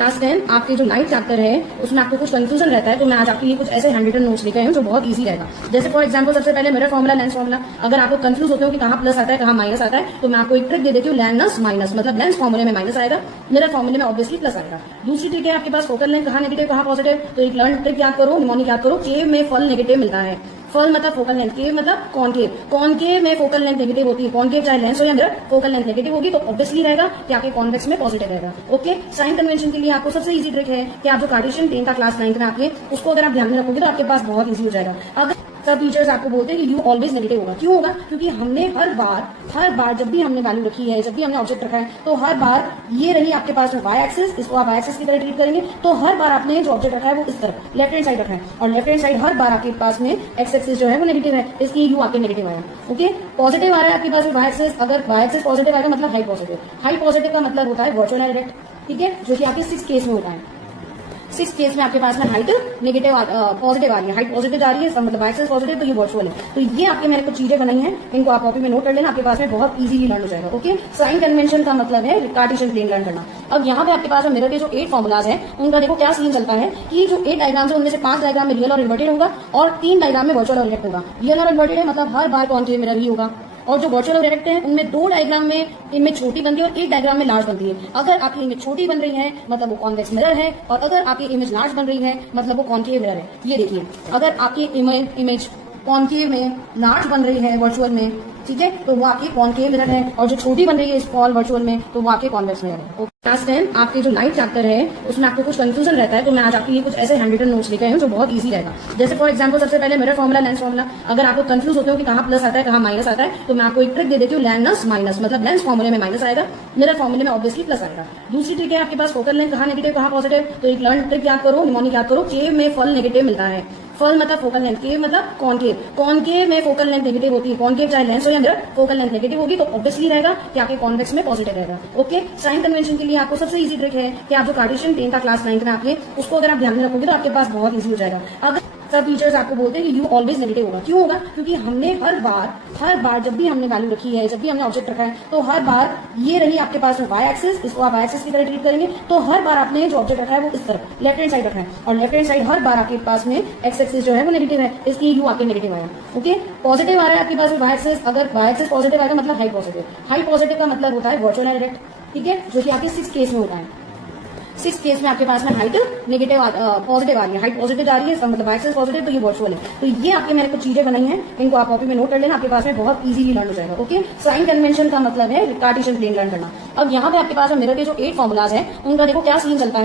Class 10 आपके जो 9th chapter है उसमें आपको कुछ कंफ्यूजन रहता है, तो मैं आज आपके लिए कुछ ऐसे हैंड रिटन नोट्स लेके आई हूँ जो बहुत इजी रहेगा। जैसे फॉर एग्जांपल सबसे पहले मिरर फॉर्मुला, लेंस फॉर्मुला। अगर आपको कंफ्यूज होते हो कि कहाँ प्लस आता है कहाँ माइनस आता है, तो मैं आपको एक ट्रिक दे देती हूँ। लेंस माइनस मतलब लेंस फॉर्मुले में माइनस आएगा, मिरर फॉर्मुले में ऑब्वियसली प्लस आएगा। दूसरी ट्रिक है आपके पास फोकल लेंथ कहाँ नेगेटिव कहाँ पॉजिटिव, तो एक लर्न ट्रिक याद करो, निमोनिक याद करो। केव में फल नेगेटिव मिलता है, फल मतलब फोकल लेंथ, केव मतलब कॉनकेव, कॉनकेव में फोकल लेंथ नेगेटिव होती है। कॉनकेव चाहे लेंस हो या मिरर, फोकल लेंथ नेगेटिव होगी तो ऑब्वियसली रहेगा कि आपके कॉन्वेक्स में पॉजिटिव रहेगा। ओके, साइन कन्वेंशन के लिए आपको सबसे इजी ट्रिक है कि आप जो कार्टेशियन प्लेन का क्लास 9th में आपके उसको अगर आप ध्यान में रखोगे तो आपके पास बहुत इजी हो जाएगा। अगर सब टीचर्स आपको बोलते हैं कि यू ऑलवेज नेगेटिव होगा, क्यों होगा? क्योंकि हमने हर बार जब भी हमने वैल्यू रखी है, जब भी हमने ऑब्जेक्ट रखा है, तो हर बार ये रही आपके पास में वाई एक्सिस, इसको आप वाई एक्सिस की तरह ट्रीट करेंगे। तो हर बार आपने जो ऑब्जेक्ट रखा है वो इस तरफ लेफ्ट हैंड साइड रखा है, और लेफ्ट हैंड साइड हर बार आपके पास में एक्स एक्सिस जो है वो नेगेटिव है, इसकी यू आपके नेगेटिव आया। ओके, पॉजिटिव आ रहा है आपके पास में वाई एक्सिस। अगर वाई एक्सिस पॉजिटिव आएगा मतलब हाई पॉजिटिव। हाई पॉजिटिव का मतलब होता है वर्चुअल डायरेक्ट, ठीक है, जो कि आपके 6 केस में होता है। 6 केस में आपके पास में हाइट नेगेटिव पॉजिटिव आ रही है, हाइट पॉजिटिव जा रही है, इसका मतलब एक्सेस पॉजिटिव, तो ये वर्चुअल है। तो ये आपके मैंने कुछ चीजें बनाई हैं, इनको आप कॉपी में नोट कर लेना, आपके पास में बहुत इजीली लर्न हो जाएगा। ओके, साइन कन्वेंशन का मतलब है कार्टेशियन प्लेन लर्न करना। अब यहाँ पे आपके पास में मिरर के जो 8 फॉर्मुलाज है उनका देखो क्या सीन चलता है कि जो 8 डायग्राम है उनमें से 5 डायग्राम में रियल और इन्वर्टेड होगा और 3 डायग्राम में वर्चुअल और रिएक्ट होगा। रियल और इन्वर्टेड है मतलब हर बार कॉन्केव मिरर ही होगा, और जो वर्चुअल और डायरेक्ट है उनमें 2 डायग्राम में इमेज छोटी बनती है और 1 डायग्राम में लार्ज बनती है। अगर आपकी इमेज छोटी बन रही है मतलब वो कॉन्वेक्स मिरर है, और अगर आपकी इमेज लार्ज बन रही है मतलब वो कॉन्केव मिरर है। ये देखिए, अगर आपकी इमेज कॉन्केव में लार्ज बन रही है वर्चुअल में, ठीक है, तो वो आपकी कॉन्केव मिरर है, और जो छोटी बन रही है स्मॉल वर्चुअल में तो वो आपके कॉन्वेक्स मिरर है। क्लास 10 आपके जो 9th चैप्टर है उसमें आपको कुछ कंफ्यूजन रहता है, तो मैं आज आपके लिए कुछ ऐसे हैंड रिटन नोट्स लेके आई हूँ जो बहुत इजी रहेगा। जैसे फॉर एग्जांपल सबसे पहले मिरर फॉर्मुला, लेंस फॉर्मुला। अगर आपको कंफ्यूज होते हो कि कहाँ प्लस आता है कहाँ माइनस आता है, तो मैं आपको एक ट्रिक दे देती हूँ। लेंस माइनस मतलब लेंस फॉर्मुले में माइनस आएगा, मिरर फॉर्मुले में ऑब्वियसली प्लस आएगा। दूसरी ट्रिक है आपके पास फोकल लेंथ कहाँ नेगेटिव कहाँ पॉजिटिव, तो एक लर्न ट्रिक याद करो, निमोनिक याद करो। केव में फल नेगेटिव मिलता है, फल मतलब फोकल लेंथ, केव मतलब कॉनकेव, कॉनकेव में फोकल लेंथ नेगेटिव होती है। कॉनकेव चाहे लेंस हो या मिरर, फोकल लेंथ नेगेटिव होगी तो ऑब्वियसली रहेगा कि आपके कॉन्वेक्स में पॉजिटिव रहेगा। ओके, साइन कन्वेंशन के लिए आपको सबसे इजी ट्रिक है कि आप जो कार्टेशियन प्लेन का क्लास 9th में आपके उसको अगर आप ध्यान में रखोगे तो आपके पास बहुत इजी हो जाएगा। अगर सब टीचर्स आपको बोलते हैं कि यू ऑलवेज नेगेटिव होगा, क्यों होगा? क्योंकि हमने हर बार जब भी हमने वैल्यू रखी है, जब भी हमने ऑब्जेक्ट रखा है, तो हर बार ये रही आपके पास में वाई एक्सिस, इसको आप वाई एक्सिस की तरह ट्रीट करेंगे। तो हर बार आपने जो ऑब्जेक्ट रखा है वो इस तरफ लेफ्ट हैंड साइड रखा है, और लेफ्ट हैंड साइड हर बार आपके पास में एक्स एक्सिस जो है वो नेगेटिव है, इसकी यू आपके नेगेटिव आया। ओके, पॉजिटिव आ रहा है आपके पास में वाई एक्सिस। अगर वाई एक्सिस पॉजिटिव आएगा मतलब हाई पॉजिटिव। हाई पॉजिटिव का मतलब होता है वर्चुअल डायरेक्ट, ठीक है, जो कि आपके 6 केस में होता है। 6 केस में आपके पास में हाइट नेगेटिव पॉजिटिव आ रही है, हाइट पॉजिटिव जा रही है, इसका मतलब एक्सेस पॉजिटिव, तो ये वर्चुअल है। तो ये आपके मैंने कुछ चीजें बनाई हैं, इनको आप कॉपी में नोट कर लेना, आपके पास में बहुत इजीली लर्न हो जाएगा। ओके, साइन कन्वेंशन का मतलब है कार्टेशियन प्लेन लर्न करना। अब यहाँ पे आपके पास मिरर के जो 8 फॉर्मुलाज है उनका देखो क्या सीन चलता है।